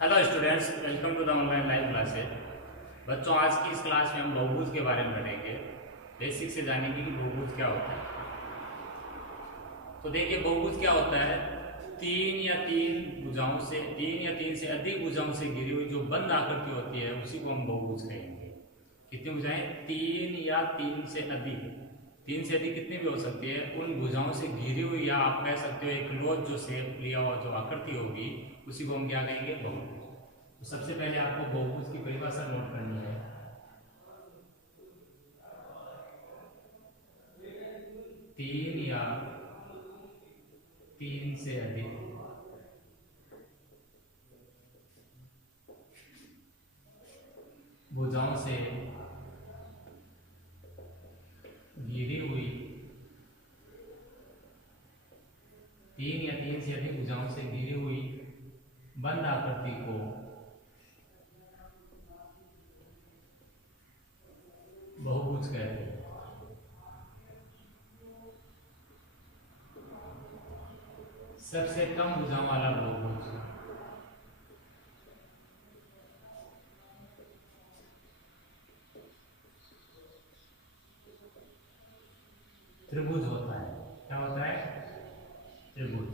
Hello students, welcome to the online live classes. बच्चों, आज की इस क्लास में हम बहुभुज के बारे में पढ़ेंगे। बेसिक से जानेंगे कि बहुभुज क्या होता है। तो देखिए, बहुभुज क्या होता है। तीन या तीन से अधिक भुजाओं से घिरी हुई जो बंद आकृति होती है उसी को हम बहुभुज कहेंगे। कितनी भुजाएं? तीन या तीन से अधिक। तीन से अधिक कितनी भी हो सकती है, उन भुजाओं से घिरी हुई, या आप कह सकते हो एक क्लोज जो शेप लिया हुआ जो आकृति होगी उसी को हम क्या कहेंगे? बहुभुज। तो सबसे पहले आपको बहुभुज की परिभाषा नोट करनी है। तीन या तीन से अधिक भुजाओं से घिरी हुई, तीन या तीन से अधिक भुजाओं से घिरी हुई बंद आकृति को बहुभुज कहते हैं। सबसे कम भुजाओं वाला बहुभुज त्रिभुज होता है। क्या होता है? त्रिभुज।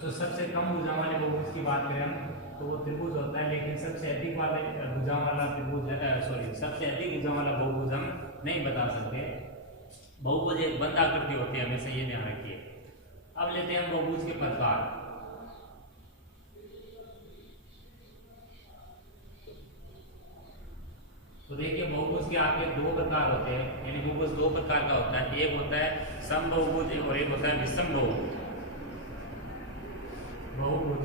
तो सबसे कम भुजाओं वाले बहुभुज की बात करें हम तो वो त्रिभुज होता है, लेकिन सबसे अधिक वाले भुजाओं वाला त्रिभुज सबसे अधिक भुजाओं वाला बहुभुज हम नहीं बता सकते। बहुभुज एक बंद आकृति होती है, हमेशा ये ध्यान रखिए। अब लेते हैं हम बहुभुज के प्रकार। तो देखिए, बहुभुज के आपके दो प्रकार होते हैं, यानी बहुभुज दो प्रकार का होता है। एक होता है समबहुभुज और एक होता है विषम बहुभुज। बहुभुज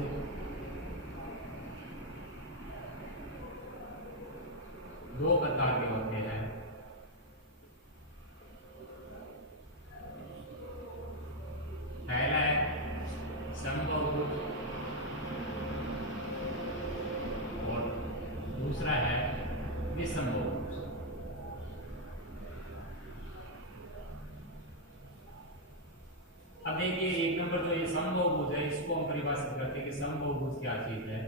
दो प्रकार के होते हैं। पहला है समबहुभुज और दूसरा है विषम बहुभुज। अब देखिए, एक नंबर जो ये समबहुभुज है, इसको हम परिभाषित करते हैं कि समबहुभुज क्या चीज है।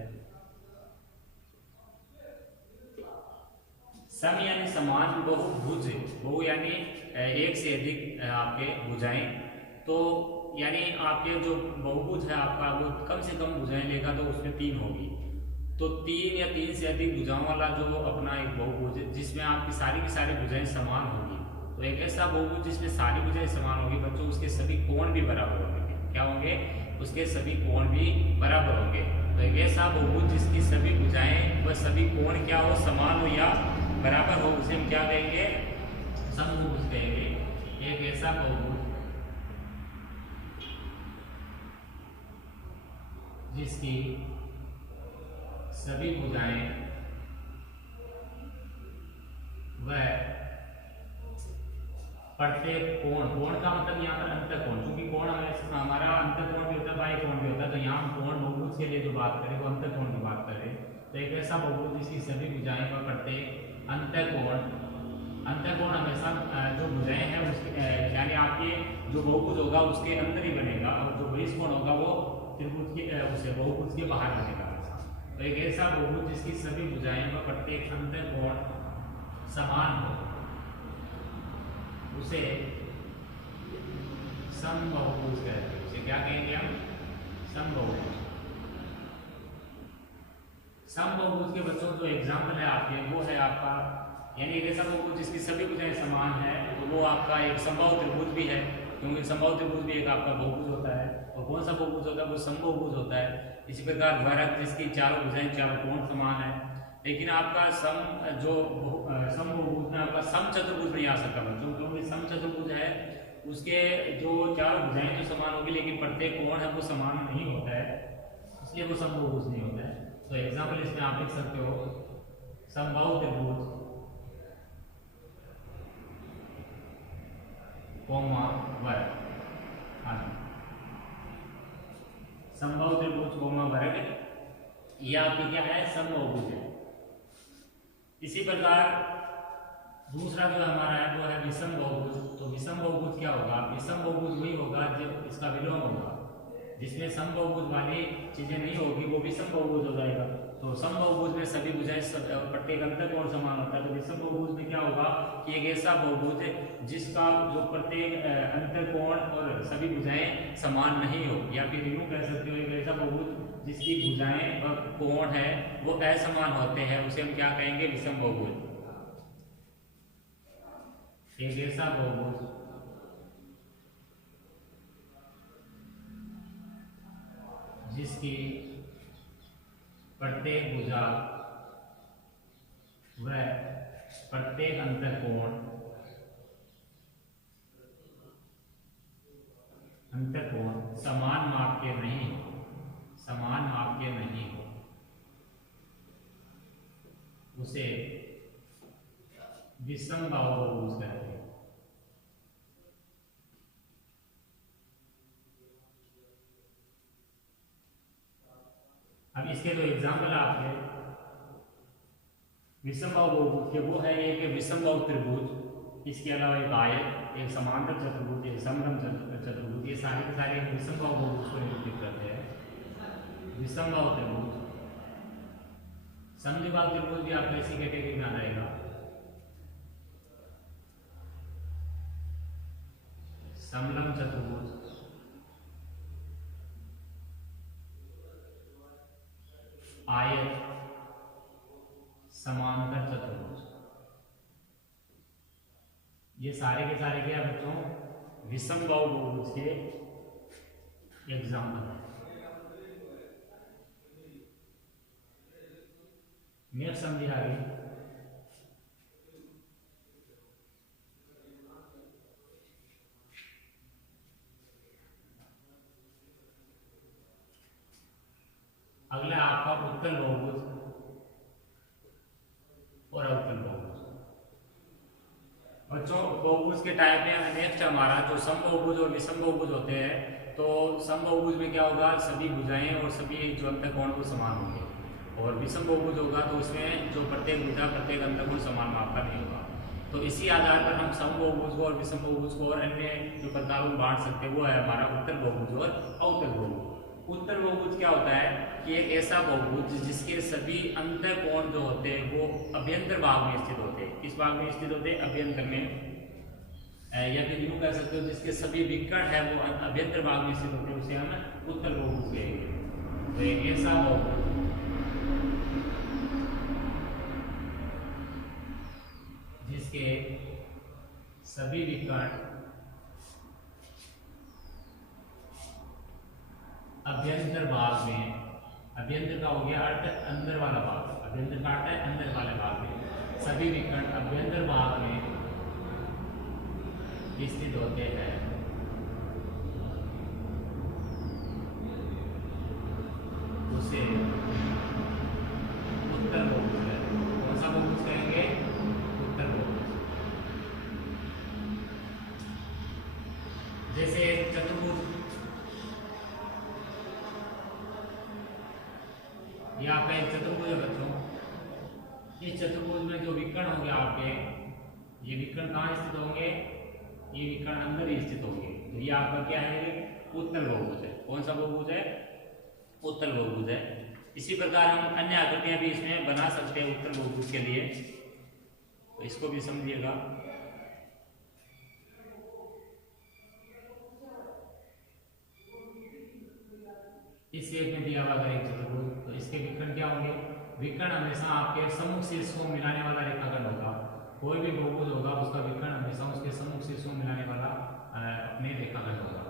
सम यानी समान, बहुभुज बहु यानी एक से अधिक आपके भुजाएं। तो यानी आपके जो बहुभुज है आपका, वो कम से कम भुजाएं लेगा तो उसमें तीन होगी। तो तीन या तीन से अधिक भुजाओं वाला जो अपना एक बहुभुज है जिसमें आपकी सारी की सारी भुजाएं समान होगी। तो एक ऐसा बहुभुज जिसमें सारी भुजाएं समान होगी बच्चों, उसके सभी कोण भी बराबर होंगे। क्या होंगे? उसके सभी कोण भी बराबर होंगे। तो एक ऐसा बहुभुज जिसकी सभी भुजाएं व सभी कोण क्या हो, समान हो या बराबर हो, उसे हम क्या कहेंगे? समबहुभुज कहेंगे। एक ऐसा बहुभुज जिसकी सभी भुजाएं व प्रत्येक कोण, कोण का मतलब यहाँ पर अंतःकोण, क्योंकि कोण हमारा अंतःकोण भी होता है, बाह्य कोण भी होता है। तो यहाँ हम कोण बहुभुज के लिए जो बात करें वो अंतःकोण की बात करें। तो एक ऐसा बहुभुज जिसकी सभी भुजाएं व प्रत्येक अंतःकोण, अंतःकोण हमेशा जो भुजाएं हैं उसके यानी आपके जो बहुभुज होगा उसके अंदर ही बनेगा, और जो बहिष्कोण होगा वो त्रिभुज के उसे बहुभुज के बाहर बनेगा। तो एक ऐसा बहुभुज जिसकी सभी भुजाएं व प्रत्येक अंतःकोण समान हो उसे समबहुभुज कहते हैं। उसे क्या कहेंगे हम? समबहुभुज। समबहुभुज के बच्चों जो एग्जाम्पल है आपके, वो है आपका, यानी एक ऐसा बहुभुज जिसकी सभी भुजाएं समान है, तो वो आपका एक समबाहु त्रिभुज भी है, क्योंकि समबाहु त्रिभुज भी एक आपका बहुभुज होता है। और कौन सा बहुभुज होता है? वो समबहुभुज होता है। इसी प्रकार द्वारक जिसकी चारों भुजाएं, चारों कोण समान है। लेकिन आपका समबहुभुज में आपका समचतुर्भुज नहीं आ सकता बच्चों, क्योंकि समचतुर्भुज है उसके जो चारों भुजाएं तो समान होगी, लेकिन प्रत्येक कोण है वो समान नहीं होता है, इसलिए वो समबहुभुज नहीं होता है। तो एग्जाम्पल इसमें आप लिख सकते हो समबाहु त्रिभुज कोमा वर्ग आदि। समबाहु त्रिभुज कोमा वर्ग यह आपकी क्या है? समबहुभुज है। इसी प्रकार दूसरा जो हमारा है वो है विषम बहुभुज। तो विषम बहुभुज क्या होगा? विषम बहुभुज वही होगा जब इसका विलोम होगा। जिसमें समबहुभुज वाली चीजें नहीं होगी वो भी समबहुभुज हो जाएगा। तो समबहुभुज में सभी भुजाएं प्रत्येक अंतःकोण समान होता है। तो विषमबहुभुज में क्या होगा कि एक ऐसा बहुभुज जिसका जो प्रत्येक अंतःकोण और सभी भुजाएं समान नहीं हो, या फिर यूं कह सकते हो एक ऐसा बहुभुज जिसकी भुजाएं और कोण है वो असमान होते हैं, उसे हम क्या कहेंगे, विषमबहुभुज। एक ऐसा बहुभुज जिसकी प्रत्येक भुजा व प्रत्येक अंतःकोण समान माप के नहीं हो, समान माप के नहीं हो, उसे विषमबाहु बहुभुज कहते हैं। अब इसके दो एग्जाम्पल आपके विषमबाहु बहुभुज के वो है एक विषमबाहु त्रिभुज, इसके अलावा एक आयत, एक समांतर चतुर्भुज, एक समलंब चतुर्भुज, ये सारे के सारे विषमबाहु बहुभुज को निरूपित करते हैं। विषमबाहु त्रिभुज, समद्विबाहु त्रिभुज भी आपको इसी कैटेगरी में आ जाएगा। समलंब चतुर्भुज, आयत, समांतर चतुर्भुज, ये सारे के सारे क्या बच्चों, विषमबाहु बहुभुज के एग्जाम्पल है। नेक्स्ट समझिए आगे। अगला आपका उत्तल बहुभुज और अवतल बहुभुज। बच्चों बहुभुज के टाइप में नेक्स्ट हमारा जो समबहुभुज और विषमबहुभुज होते हैं। तो समबहुभुज में क्या होगा, सभी भुजाएं और सभी जो अंतःकोण वो समान होंगे, और विषमबहुभुज होगा तो उसमें जो प्रत्येक भुजा प्रत्येक अंतःकोण समान माप का नहीं होगा। तो इसी आधार पर हम समबहुभुज को और विषमबहुभुज को और अन्य जो प्रकारों में बांट सकते हैं वो है हमारा उत्तल बहुभुज और अवतल बहुभुज। उत्तल बहुभुज क्या होता है कि एक ऐसा बहुभुज जिसके सभी अंतःकोण जो होते हैं वो अभ्यंतर भाग में स्थित होते हैं। किस भाग में स्थित होते हैं, अभ्यंतर में, या फिर यूं कह सकते हो जिसके सभी विकर्ण है वो अभ्यंतर भाग में स्थित होते हैं, उसे हम उत्तल बहुभुज कहेंगे। तो एक ऐसा बहुभुज जिसके सभी विकर्ण अभ्यंतर भाग में, अभ्यंतर का हो गया अर्थ अंदर वाला भाग, अभ्यंतर का अर्थ है अंदर वाले भाग में, सभी विकर्ण अभ्यंतर भाग में स्थित होते हैं, उसे उत्तल बहुभुज है। कौन सा बहुभुज कहेंगे, उत्तल बहुभुज। जैसे चतुर्भुज, ये आपका एक चतुर्भुज है बच्चों। इस चतुर्भुज में जो विकर्ण होंगे आपके, ये विकर्ण कहाँ स्थित होंगे, ये विकर्ण अंदर ही स्थित होंगे। तो ये आपका क्या है, उत्तल बहुभुज है। कौन सा बहुभुज है, उत्तल बहुभुज है। इसी प्रकार हम अन्य आकृतियां भी इसमें बना सकते हैं उत्तल बहुभुज के लिए, तो इसको भी समझिएगा। इस शेप में दिया हुआ अगर एक चतुर्भुज, तो इसके विकर्ण क्या होंगे, विकर्ण हमेशा आपके सम्मुख शीर्ष को मिलाने वाला रेखाखंड होगा। कोई भी बहुभुज होगा उसका विकर्ण हमेशा उसके सम्मुख शीर्ष को मिलाने वाला अपने रेखाखंड होगा।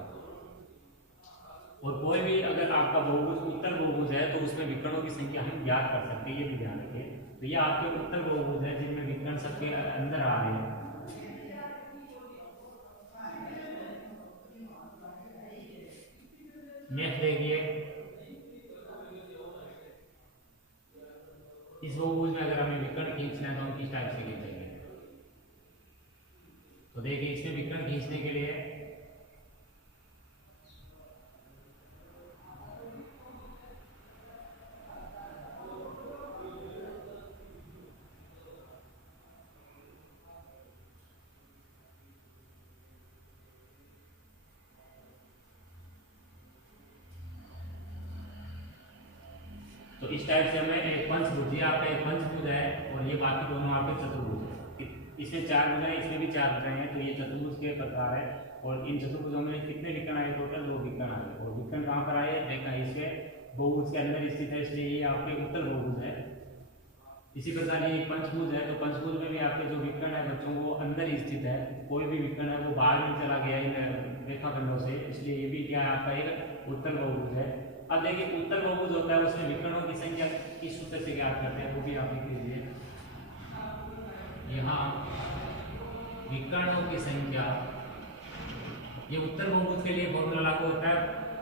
और कोई भी अगर आपका बहुभुज उत्तल बहुभुज है तो उसमें विकर्णों की संख्या हम ज्ञात कर सकते हैं, ये भी ध्यान रखिए। तो ये आपके उत्तल बहुभुज है जिनमें विकर्ण सबके अंदर आ रहे हैं। नेक्स्ट देखिए, इस बहुभुज में अगर हमें विकर्ण खींचना है तो हम किस टाइप से खींचेंगे। तो देखिए इसमें विकर्ण खींचने के लिए तो इस टाइप से हमें एक पंचभुज, ये आपका एक पंचभुज है और ये बाकी दोनों आपके चतुर्भुज है। इसमें 4 भुजाएं, इसमें भी 4 भुजाएं हैं, तो ये चतुर्भुज के प्रकार है। और इन चतुर्भुजों में कितने विकर्ण आए? टोटल 2 विकर्ण आए। और विकर्ण कहाँ पर आए? देखा इसमें बहुभुज के अंदर स्थित है, इसलिए ये आपके उत्तर बहुभुज है। इसी प्रकार ये पंचभुज है, तो पंचभुज में भी आपके जो विकर्ण है बच्चों वो अंदर ही स्थित है, कोई भी विकर्ण है वो बाहर नहीं चला गया इन रेखाखंडों से, इसलिए ये भी क्या है आपका एक उत्तर बहुभुज है। अब देखिए उत्तर बहुभुज होता है उसमें विकर्णों की संख्या किस सूत्र से ज्ञात करते हैं वो भी आप लिख लीजिए। यहाँ विकर्णों की संख्या, ये उत्तर बहुभुज के लिए फॉर्मूला लागू होता है।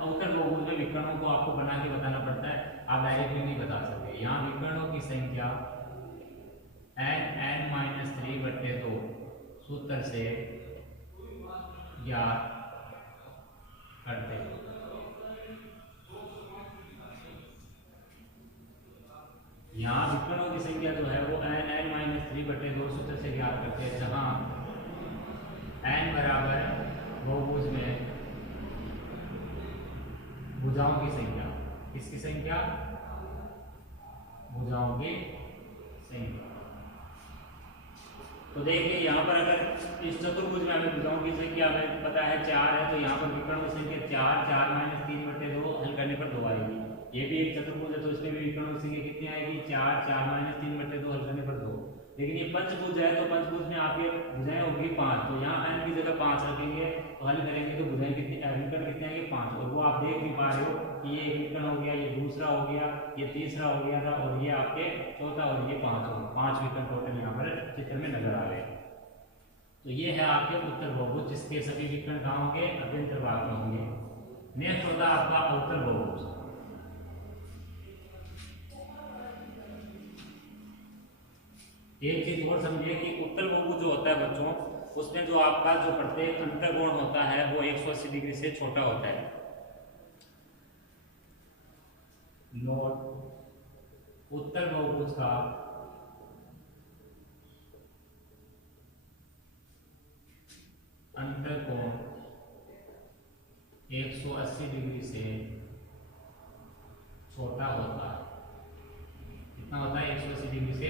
उत्तर बहुभुज में विकर्णों को आपको बना के बताना पड़ता है, आप डायरेक्टली नहीं बता सकते। यहाँ विकर्णों की संख्या n-3/2 सूत्र से ज्ञात करते हैं। यहाँ विकर्णों की संख्या जो है वो n-3/2 सूत्र से ज्ञात करते हैं, जहाँ n बराबर बहुभुज में भुजाओं की संख्या, किसकी संख्या? भुजाओं की संख्या। तो देखिए यहाँ पर अगर इस चतुर्भुज में हमें भुजाओं की संख्या हमें पता है 4 है, तो यहाँ पर विकर्णों की संख्या 4 हल करने पर 2 आएगी। ये भी एक चतुर्भुज है, तो इसमें भी विकर्णों की संख्या कितनी आएगी? 4 हल करने पर 2। लेकिन ये पंचभुज है, तो पंचभुज में आपके भुजाएं होगी 5, तो यहाँ n की जगह 5 रखेंगे, तो हल करेंगे तो भुजाएं कितनी, विकर्ण कितने आएंगे? 5। और वो आप देख भी पा रहे हो कि ये एक विकर्ण हो गया, ये दूसरा हो गया, ये तीसरा हो गया था, और ये आपके चौथा, और ये 5 विकर्ण टोटल यहाँ पर चित्र में नजर आ रहे हैं। तो ये है आपके उत्तर बहुभुज, जिसके सभी विकर्ण कहाँ होंगे? अभ्यंतर भाग में होंगे। नेक्स्ट होता है आपका उत्तर बहुभुज। एक चीज और समझिए कि उत्तर बहुभुज जो होता है बच्चों, उसमें जो आपका जो प्रत्येक अंतर्कोण होता है वो 180 डिग्री से छोटा होता है। नोट, उत्तर बहुभुज का अंतर्कोण 180 डिग्री से छोटा होता है। कितना होता है? 180 डिग्री से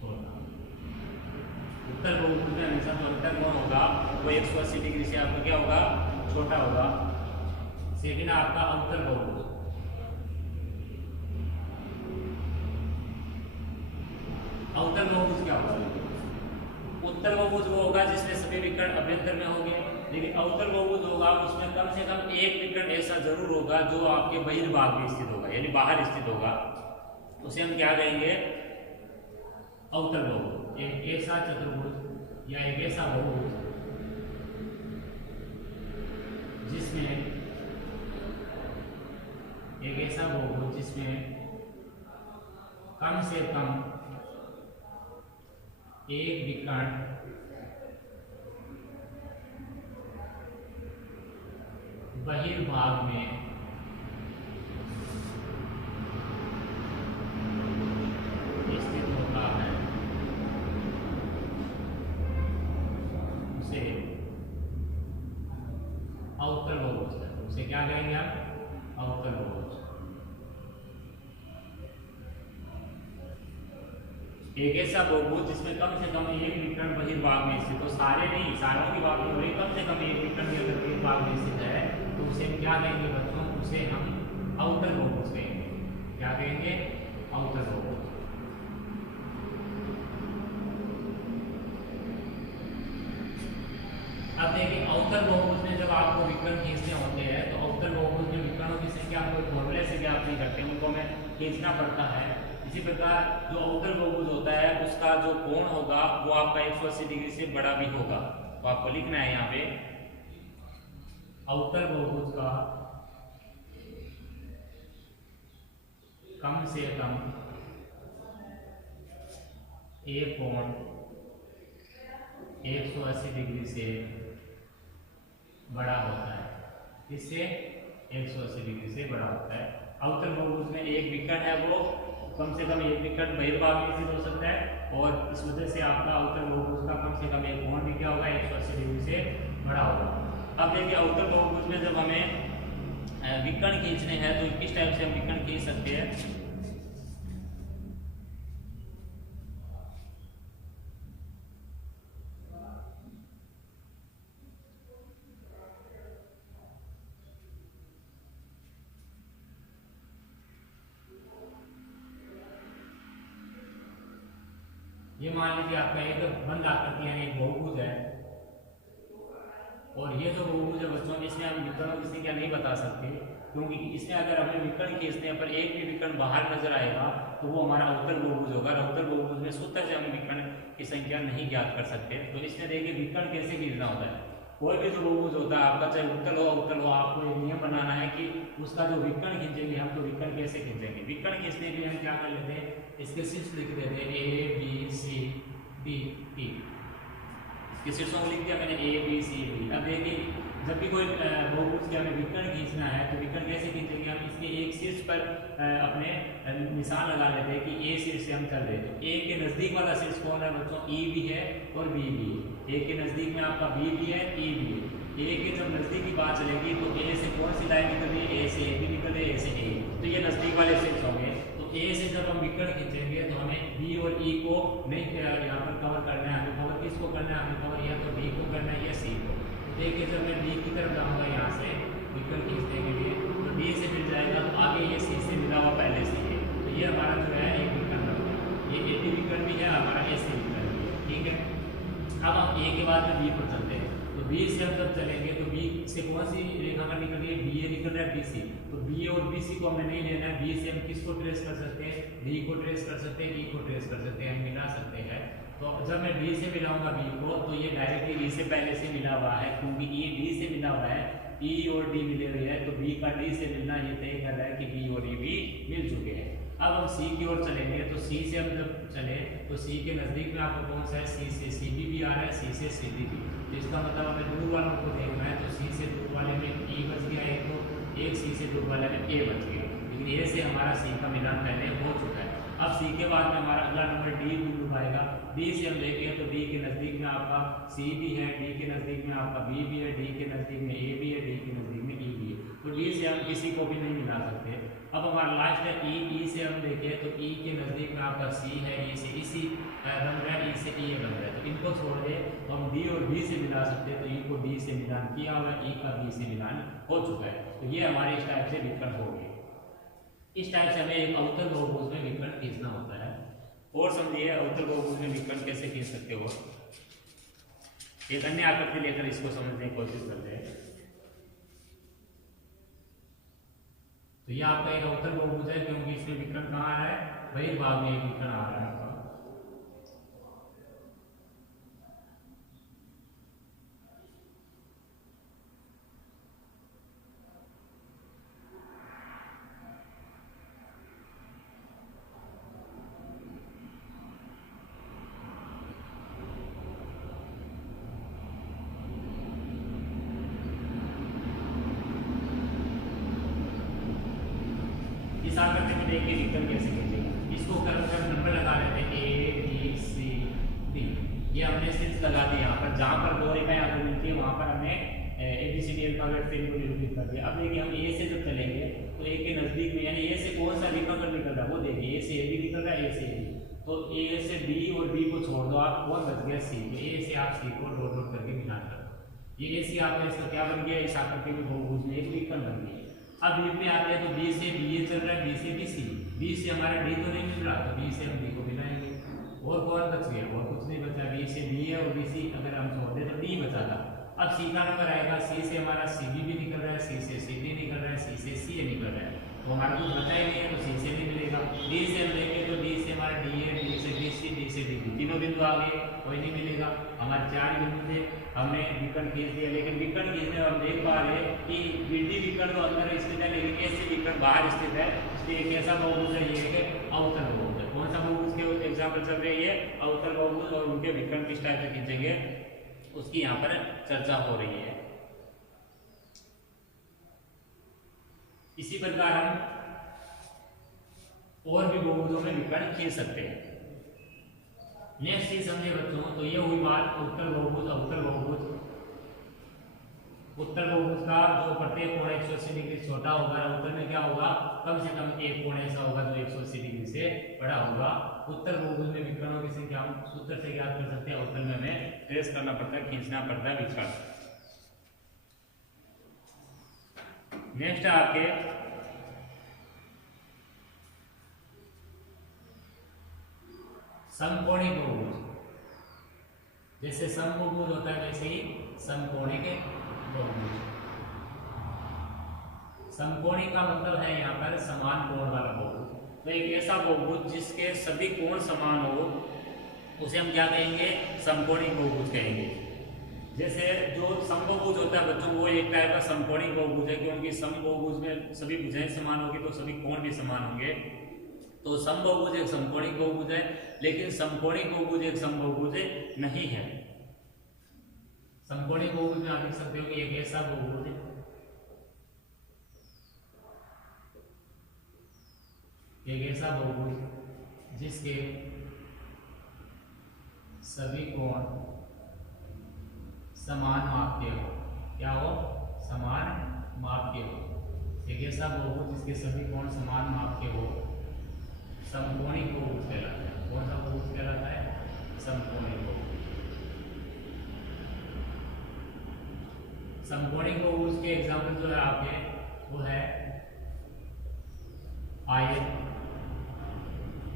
छोटा। उत्तर बहुभुज में हमेशा जो अंतर्कोण होगा वो 180 डिग्री से आपका क्या होगा? छोटा होगा। सेकंड आपका उत्तर बहुभुज। उत्तर बहुभुज क्या होगा? उत्तर बहुभुज वो होगा जिसमें सभी विकर्ण अभ्यंतर में होंगे, लेकिन उत्तर बहुभुज होगा उसमें कम से कम एक विकर्ण ऐसा जरूर होगा जो आपके बहिर्भाग में स्थित होगा, यानी बाहर स्थित होगा। उसे हम क्या कहेंगे? उत्तर बहुभुज। एक ऐसा चतुर्भुज या एक ऐसा बहुभुज जिसमें कम से कम एक विकर्ण बहिर्भाग में स्थित होता है, उसे उत्तर बहुभुज है। उसे क्या कहेंगे आप? उत्तर बहुभुज। एक ऐसा बहुभुज जिसमें कम से कम एक विकर्ण बहिर्भाग में स्थित हो, सारे नहीं, सारों की बात नहीं हो रही, कम से कम एक विकर्ण भी अगर बहिर्भाग में स्थित है तो उसे हम क्या कहेंगे बच्चों? उसे हम उत्तर बहुभुज कहेंगे। क्या कहेंगे? उत्तर बहुभुज। अब देखिए उत्तर बहुभुज में जब आपको विकर्ण खींचने होते हैं तो उत्तर बहुभुज में विकर्णों की संख्या आपको फॉर्मूले से ज्ञात नहीं करते, उनको हमें खींचना पड़ता है। इसी प्रकार जो उत्तर बहुभुज होता है उसका जो कोण होगा वो आपका 180 डिग्री से बड़ा भी होगा, तो आपको लिखना है यहाँ पे उत्तर बहुभुज का कम से कम एक कोण 180 डिग्री से बड़ा होता है। इससे 180 डिग्री से बड़ा होता है। उत्तर बहुभुज में एक विकर्ण है वो कम से कम एक विकर्ण बहिर्भाग में स्थित हो सकता है, और इस वजह से आपका उत्तर बहुभुज का कम से कम एक कोण भी क्या होगा? 180 डिग्री से बड़ा होगा। अब देखिए उत्तर बहुभुज में जब हमें विकर्ण खींचने हैं तो किस टाइप से हम विकर्ण खींच सकते हैं? और ये जो बहुभुज है बच्चों, इसमें हम विकर्ण की संख्या नहीं बता सकते, क्योंकि इसमें अगर हमें विकर्ण खींचने पर एक भी विकर्ण बाहर नजर आएगा तो वो हमारा अवतल बहुभुज होगा। और अवतल बहुभुज में सूत्र से हम विकर्ण की संख्या नहीं ज्ञात कर सकते। तो इसमें देखिए विकर्ण कैसे खींचना होता है। कोई भी जो बहुभुज होता है आपका, चाहे उत्तल हो अवतल हो, आपको एक नियम बनाना है कि उसका जो विकर्ण खींचेंगे हम, तो विकर्ण कैसे खींचेंगे। विकर्ण खींचने के लिए हम क्या कर लेते हैं, इसके शीर्ष लिख देते हैं ए बी सी डी ई। इसके शीर्षों को लिख दिया मैंने ए बी सी डी। अब देखिए जब भी कोई बहुभुज के हमें विकर्ण खींचना है तो विकर्ण कैसे खींचेंगे, हम इसके एक शीर्ष पर अपने निशान लगा लेते हैं कि ए शीर्ष से हम चल रहे हैं। तो ए के नजदीक वाला शीर्ष कौन है बच्चों, ई भी है और बी भी है। ए के नजदीक में आपका बी भी है, ई भी है। ए के जब नजदीक की बात चलेगी तो ए से कौन सी लाइन निकल रही है, ए से ए भी निकल रही है, ए से ए, तो ये नजदीक वाले शीर्ष होंगे। तो ए से जब हम विकर्ण खींचेंगे तो हमें बी और ई को नहीं यहाँ पर कवर करना है। हमें कवर किसको करना है, हमें कवर या तो बी को करना है या सी को। देखिए जब मैं बी की तरफ जाऊंगा यहाँ से विकर्ण खींचने के लिए, तो बी से मिल जाएगा, तो आगे ये सी से मिला हुआ पहले से है, तो ये हमारा जो है एक विकर्ण बन गया। ये ए बी विकर्ण भी है, हमारा ए सी विकर्ण भी है, ठीक है। अब हम ए के बाद में बी पर चलते हैं। तो बी से हम जब चलेंगे तो बी से कौन सी रेखा निकल रही है, बी ए निकल रहा है, बी सी। तो बी और बी सी को हमें नहीं लेना है। बी से हम किसको ट्रेस कर सकते हैं, डी को ट्रेस कर सकते हैं, ई को ट्रेस कर सकते हैं, हम मिला सकते हैं। तो जब मैं बी से मिलाऊंगा बी को, तो ये डायरेक्टली बी से पहले से मिला हुआ है, क्योंकि ई डी से मिला हुआ है, ई और डी मिले हुए हैं, तो बी का डी से मिलना ये तय कर रहा है कि बी और ई भी मिल चुके हैं। अब हम सी की ओर चलेंगे, तो सी से हम जब चले तो सी के नजदीक में आपको कौन सा है, सी से सी बी भी आ रहा है, सी से सी डी भी। तो इसका मतलब हमें दूर वालों को देखना है, तो सी से दूर वाले में ई बच गया एक, तो एक सी से दूर वाले में ए बच गया, लेकिन ए से हमारा सी का मिलान पहले हो चुका है। अब सी के बाद में हमारा अगला नंबर डी दूर आएगा। डी से हम देखें तो डी के नजदीक में आपका सी भी है, डी के नजदीक में आपका बी भी है, डी के नजदीक में ए भी है, डी के नजदीक में ई भी है। तो डी से हम किसी को भी नहीं मिला सकते। अब हमारा लास्ट है ई। ई से हम देखें तो ई के नजदीक में आपका सी है, ई से इसी बन रहा है, ई से ई बन रहा है, तो इनको छोड़ दे तो हम डी और बी से मिला सकते हैं। तो ई को डी से मिलान किया हुआ है, ई का बी से मिलान हो चुका है। तो ये हमारे इस टाइप से विकर्ण हो गए। इस टाइप से हमें एक अवतल बहुभुज में विकर्ण खींचना होता है। और समझिए अवतल बहुभुज में विकर्ण कैसे खींच सकते हो। एक अन्य आकृति लेकर इसको समझने की कोशिश करते हैं। तो ये आपका एक अवतल बहुभुज है, क्योंकि इसमें विकर्ण कहाँ आ रहा है, वही भाग में एक विकर्ण आ रहा है आपका। इस आकृति में देखिए विकर्ण कैसे खींचेगा। इसको कर नंबर लगा लेते हैं ए बी सी डी। ये हमने शीर्ष लगा दिया यहाँ पर, जहाँ पर दो रेखाएं आगे मिलती है वहाँ पर हमने A B C D alphabet से इनको निरूपित कर दिया। अब देखिए हम ए से जब चलेंगे तो ए के नजदीक में, यानी ए से कौन सा विकर्ण निकल रहा है वो देखिए, ए से ए बी निकल रहा है, ए से ए बी। तो ए से बी और बी को छोड़ दो आप, कौन बच गया सी। ए से आप सी को डॉट डॉट करके मिला कर दो। ये ए सी आपका इसका क्या बन गया, इस आकृति में बहुभुज में एक विकर्ण बन गया। अब बी में आते हैं तो बी से बी ए चल रहा है, बी से बी सी। बी से हमारा डी तो नहीं मिल रहा, तो बी से हम डी को मिलाएंगे। और कौन बच गया, और कुछ नहीं बचा। बी से बी है और बी सी अगर हम छोड़ दें तो डी बचा था। अब सी का नंबर आएगा, सी से हमारा सी बी भी निकल रहा है, सी से सी डी निकल रहा है, सी से सी ए निकल रहा है, तो हमारा कुछ बचा ही नहीं है, तो सी से नहीं मिलेगा। डी से हम देखें तो डी से हमारा डी है, डी से डी सी, डी से डी बी, तीनों बिंदु आ गए, कोई नहीं मिलेगा। हमारे चार बिंदु थे, हमने विकर्ण खींच दिया, लेकिन विकर्ण खींचने हम देख पा रहे हैं कि बी विकर्ण तो अंदर स्थित है, लेकिन ऐसे विकर्ण बाहर स्थित है। इसलिए एक ऐसा बहुभुज है, ये है अवतल बहुभुज है। कौन सा बहुभुज के एग्जाम्पल चल रहे हैं, अवतल बहुभुज, और उनके विकर्ण किस टाइप से खींचेंगे उसकी यहाँ पर चर्चा हो रही है। इसी प्रकार हम और भी बहुभुजों में विकर्ण खींच सकते हैं। नेक्स्ट चीज समझे बच्चों, तो ये हुई बात उत्तल बहुभुज, अवतल बहुभुज। उत्तल बहुभुज का जो प्रत्येक कोण 180 डिग्री छोटा होगा, उत्तल में क्या होगा, कम से कम एक कोण ऐसा होगा जो 180 डिग्री से बड़ा होगा। उत्तल बहुभुज में विकर्णों की संख्या हम सूत्र से ज्ञात कर सकते हैं। उत्तल में हमें ट्रेस करना पड़ता है, खींचना पड़ता है विकर्ण। नेक्स्ट आपके समकोणिक बहुभुज। जैसे समबहुभुज होता है वैसे ही समकोणिक समकोणी का मतलब है यहाँ पर समान कोण वाला बहुभुज। तो एक ऐसा बहुभुज जिसके सभी कोण समान हो उसे हम क्या कहेंगे, समकोणी बहुभुज कहेंगे। जैसे जो समबहुभुज होता है बच्चों, वो एक टाइप का समकोणी बहुभुज है, क्योंकि समबहुभुज में सभी भुजाएं समान होगी तो सभी कोण भी समान होंगे। तो समबहुभुज एक समकोणी बहुभुज है, लेकिन समकोणी बहुभुज एक समबहुभुज नहीं है। समकोणी बहुभुज में आप देख सकते हो कि एक ऐसा बहुभुज है, एक ऐसा बहुभुज जिसके सभी कोण समान माप के हो। क्या हो, समान माप के हो। एक ऐसा बहुभुज जिसके सभी कोण समान माप के हो समकोणी बहुभुज कहलाता है। कौन सा बहुभुज कहलाता है, समकोणी बहुभुज। समकोणी बहुभुज के एग्जाम्पल जो है आपके, वो है आयत।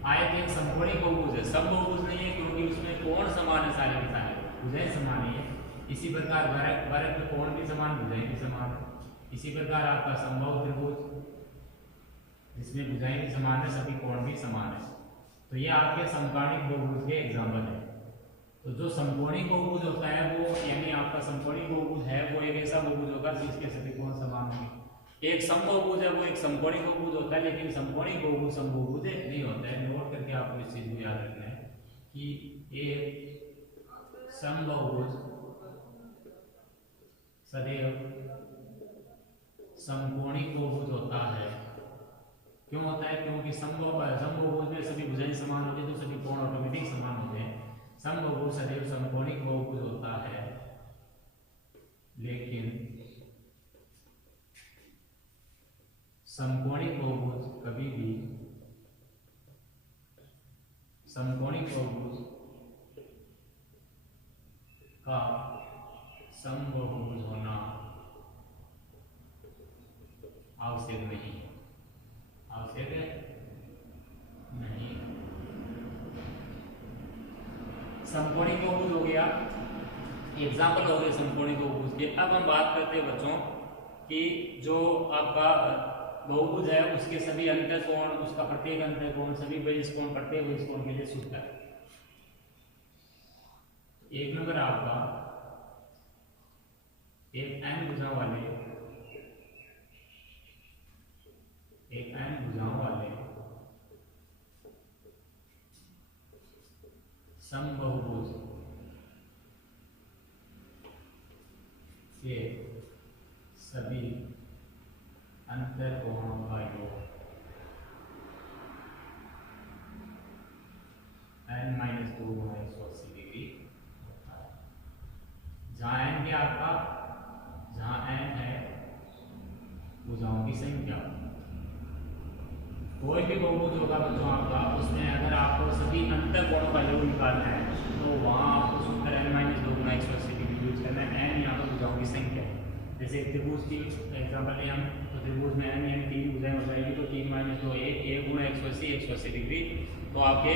आयत एक समकोणी बहुभुज है, सब बहुभुज नहीं है क्योंकि उसमें कोण समान है, सारे के सारे भुजाएं समान ही है। इसी प्रकार वर्ग में कोण भी समान, भुजाएं भी समान है। इसी प्रकार आपका समबाहु त्रिभुज जिसमें भुजाएं भी समान है, सभी कोण भी समान है। तो ये आपके समकोणी बहुभुज के एग्जाम्पल है। तो जो समकोणी बहुभुज होता है वो, यानी आपका समकोणी बहुभुज है वो एक ऐसा बहुभुज होगा जिसके सभी कोण समान होंगे। एक समबहुभुज है वो एक समकोणी बहुभुज होता है, लेकिन समकोणी बहुभुज समबहुभुज नहीं होता है। नोट करके आपको इस चीज को याद रखना है कि एक समबहुभुज सदैव समकोणी बहुभुज होता है। क्यों होता है, क्योंकि समबहुभुज में सभी भुजाएं समान होती है तो सभी कोण ऑटोमेटिक समान होते हैं। समबहुभुज सदैव समकोणी बहुभुज होता है, लेकिन समकोणी बहुभुज कभी भी समकोणी बहुभुज का समबहुभुज होना आवश्यक नहीं है, आवश्यक नहीं। समकोणी बहुभुज हो गया, एग्जाम्पल हो गए समकोणी बहुभुज के। अब हम बात करते हैं बच्चों कि जो आपका बहुभुज है उसके सभी अंतःकोण, उसका प्रत्येक अंतःकोण सभी बहिष्कोण प्रत्येक बहिष्कोण के लिए सूत्र है। एक नंबर आपका एक n भुजाओं वाले समबहुभुज के सभी अंतःकोणों का योग n-2 गुणा 180 डिग्री होता है। जहाँ n क्या आपका, जहाँ n है भुजाओं की संख्या। कोई भी बहुभुज होगा बच्चों आपका, उसमें अगर आपको सभी अंतःकोणों का योग निकालना है तो वहाँ आपको सूत्र n-2 गुणा 180 डिग्री यूज करना है। n यहाँ पर भुजाओं की संख्या है। जैसे एक त्रिभुज की एग्जाम्पल लिया हम, तो त्रिभुज में n यानी 3 भुजाएं हो जाएगी, तो 3 - 2 1 गुणा 180 डिग्री। तो आपके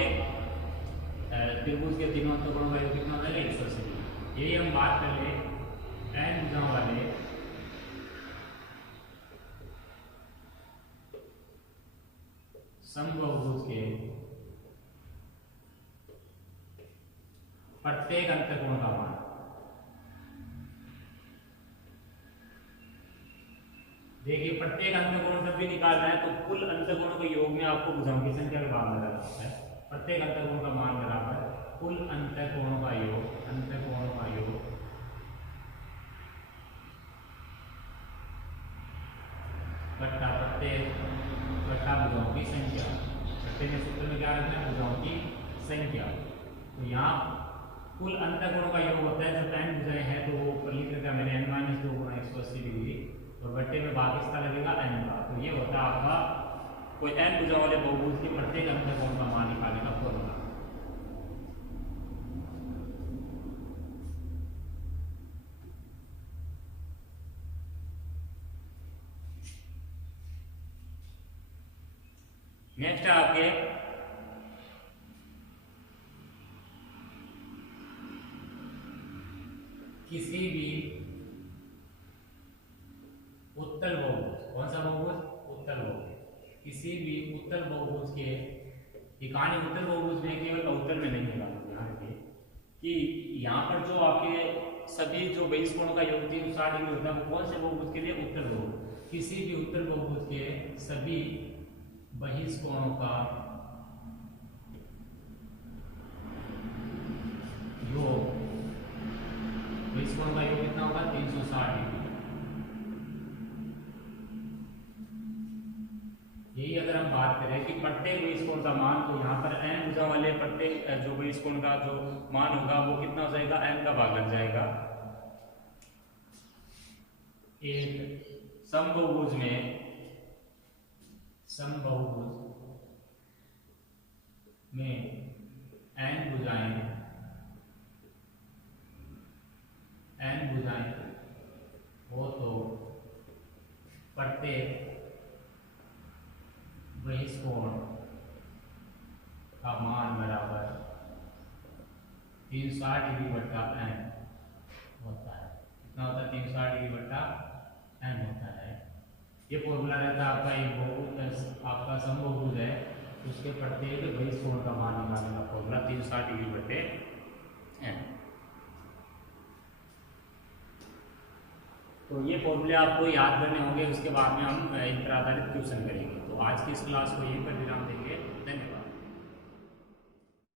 त्रिभुज के तीनों अंतःकोणों का योग कितना हो जाएगा, 180 डिग्री। यही हम बात कर ले n भुजाओं वाले समबहुभुज के प्रत्येक अंतःकोण का मान। देखिए प्रत्येक अंतःकोण जब भी निकालना है तो कुल अंतःकोणों के योग में आपको भुजाओं की संख्या का मान लगाना होता है। प्रत्येक अंतःकोण का मान बराबर कुल अंतःकोणों का योग, अंतःकोणों का योग बट्टा प्रत्येक बट्टा भुजाओं की संख्या। प्रत्येक में सूत्र में क्या रखना है, भुजाओं की संख्या। तो यहाँ कुल अंतःकोणों का योग होता है, जब n भुजाएं हैं तो वो ऊपर लिख रखा मैंने n-2 गुणा 180 डिग्री, और बट्टे में बाकी इसका लगेगा n का। तो ये होता है आपका कोई n भुजा वाले बहुभुज के प्रत्येक अंतःकोण का मान निकालने का फॉर्मूला। नेक्स्ट आपके किसी भी उत्तल बहुभुज, कौन सा बहुभुज, उत्तर बहुभुज के, ये कहानी उत्तर बहुभुज में केवल उत्तर में नहीं होगा, ध्यान रखिए कि यहाँ पर जो आपके सभी जो बहिष्कोणों का योग 360 डिग्री होता है वो कौन से बहुभुज के लिए, उत्तर बहुभुज। किसी भी उत्तर बहुभुज के सभी बहिष्कोणों का योग, बहिष्कोण का योग कितना होगा, 360 डिग्री। यही अगर हम बात करें कि प्रत्येक बहिष्कोण का मान, तो यहाँ पर n भुजा वाले प्रत्येक जो बहिष्कोण का जो मान होगा वो कितना हो जाएगा, n का भाग लग जाएगा। एक समबहुभुज में, समबहुभुज में n भुजाएं हो तो प्रत्येक बहिष्कोण का मान बराबर 360 डिग्री बट्टा n होता है। कितना होता है, 360 डिग्री बट्टा n होता है। ये फॉर्मूला रहता है आपका, एक बहुभुज आपका समबहुभुज है, उसके प्रत्येक बहिष्कोण का मान निकालने का फॉर्मूला 360 डिग्री बट्टे n। तो ये फॉर्मूले आपको याद करने होंगे, उसके बाद में हम इन पर आधारित क्वेश्चन करेंगे। तो आज की इस क्लास को यहीं पर विराम देंगे।